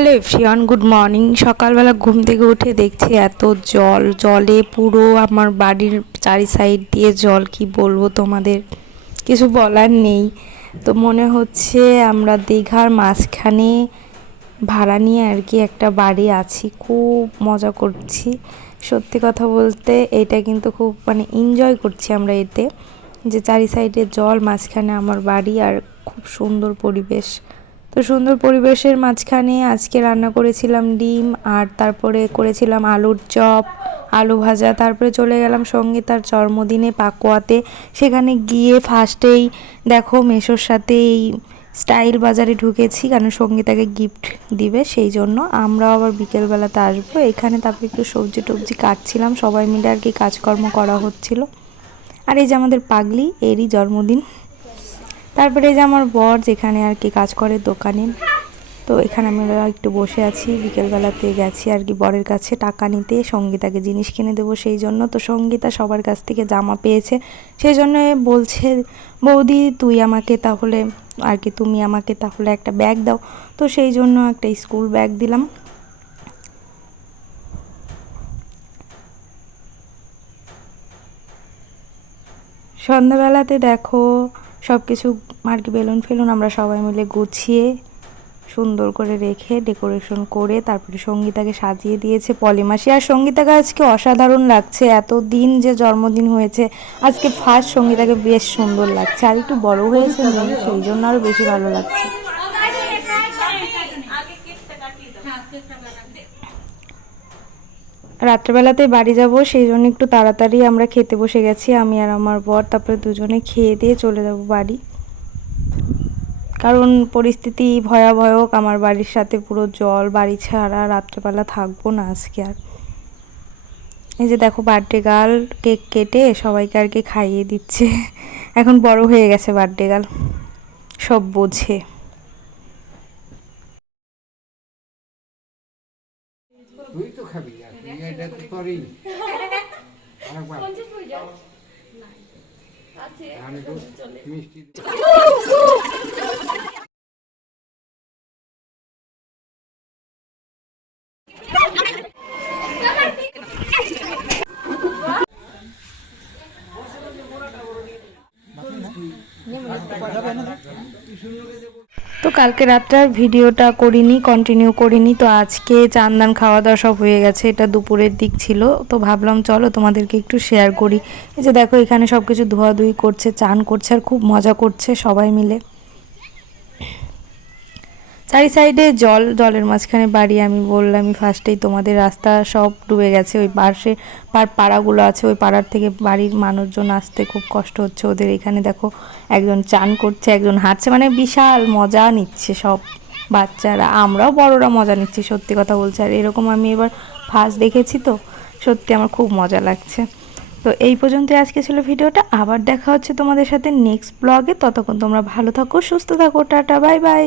Hello এফরিওয়ান good morning. সকালবেলা ঘুম থেকে উঠে দেখছি এত জল, জলে পুরো আমার বাড়ির চারি সাইড দিয়ে জল, কি বলব তোমাদের? কিছু বলার নেই। তো মনে হচ্ছে আমরা দীঘার মাঝখানে ভাড়া নিয়ে আর কি একটা বাড়ি আছি, খুব মজা করছি। সত্যি কথা বলতে এটা কিন্তু খুব মানে এনজয় করছি আমরা এতে, যে চারি সাইডে জল, মাঝখানে আমার বাড়ি আর খুব সুন্দর পরিবেশ। তো সুন্দর পরিবেশের মাঝখানে আজকে রান্না করেছিলাম ডিম, আর তারপরে করেছিলাম আলুর চপ, আলু ভাজা, তারপরে চলে গেলাম সঙ্গীতার জন্মদিনে পাকোয়াতে। সেখানে গিয়ে ফার্স্টেই দেখো মেশোর সাথে এই স্টাইল বাজারে ঢুকেছি, কারণ সঙ্গীতাকে গিফট দিবে, সেই জন্য আমরাও আবার বিকেলবেলাতে আসব। এখানে তারপরে একটু সবজি টবজি কাটছিলাম, সবাই মিলে আর কি কাজকর্ম করা হচ্ছিল। আর এই যে আমাদের পাগলি, এরই জন্মদিন। তারপরে যে আমার বর যেখানে আর কি কাজ করে দোকানে, তো এখানে আমরা একটু বসে আছি, বিকেলবেলাতে গেছি আর কি বরের কাছে টাকা নিতে, সঙ্গীতাকে জিনিস কিনে দেবো সেই জন্য। তো সঙ্গীতা সবার কাছ থেকে জামা পেয়েছে, সেই জন্য বলছে, বৌদি, তুই আমাকে তাহলে আর কি তুমি আমাকে তাহলে একটা ব্যাগ দাও। তো সেই জন্য একটা স্কুল ব্যাগ দিলাম। সন্ধ্যাবেলাতে দেখো সব কিছু আর কি বেলুন ফেলুন আমরা সবাই মিলে গুছিয়ে সুন্দর করে রেখে ডেকোরেশন করে তারপরে সঙ্গীতাকে সাজিয়ে দিয়েছে পলিমাসি। আর সঙ্গীতাকে আজকে অসাধারণ লাগছে এত দিন যে জন্মদিন হয়েছে আজকে ফার্স্ট সঙ্গীতাকে বেশ সুন্দর লাগছে। আর একটু বড় হয়েছে সেই জন্য আরও বেশি ভালো লাগছে। রাত্রেবেলাতে বাড়ি যাব, সেই জন্য একটু তাড়াতাড়ি আমরা খেতে বসে গেছি, আমি আর আমার বর, তারপরে দুজনে খেয়ে দিয়ে চলে যাব বাড়ি। কারণ পরিস্থিতি ভয়াবহ আমার বাড়ির সাথে পুরো জল, বাড়ি ছাড়া রাত্রেবেলা থাকব না আজকে আর। এই যে দেখো বার্থডে গার্ল কেক কেটে সবাইকে আর কি খাইয়ে দিচ্ছে। এখন বড় হয়ে গেছে বার্থডে গার্ল সব বোঝে। তুই তো খাবি আর তুই এটা তো তোরই আরেকবার। আমি তো মিষ্টি তো কালকে রাত্রে ভিডিওটা করিনি কন্টিনিউ করিনি, তো আজকে চান্দান খাওয়া দাওয়া সব হয়ে গেছে, এটা দুপুরের দিক ছিল, তো ভাবলাম চলো তোমাদেরকে একটু শেয়ার করি। এই যে দেখো এখানে সব কিছু ধোয়াধুয়ি করছে, চান করছে আর খুব মজা করছে সবাই মিলে। চারি সাইডে জল, জলের মাঝখানে বাড়ি, আমি বললামই ফার্স্টেই তোমাদের রাস্তা সব ডুবে গেছে। ওই পাশে, পার পাড়াগুলো আছে, ওই পাড়ার থেকে বাড়ির মানুষজন আসতে খুব কষ্ট হচ্ছে। ওদের এখানে দেখো, একজন চান করছে, একজন হাঁটছে মানে বিশাল মজা নিচ্ছে সব বাচ্চারা। আমরাও বড়রা মজা নিচ্ছি, সত্যি কথা বলছি। আর এরকম আমি এবার ফার্স্ট দেখেছি তো, সত্যি আমার খুব মজা লাগছে। তো এই পর্যন্তই আজকে ছিল ভিডিওটা। আবার দেখা হচ্ছে তোমাদের সাথে নেক্সট ব্লগে ততক্ষণ তোমরা ভালো থাকো, সুস্থ থাকো। Tata bye bye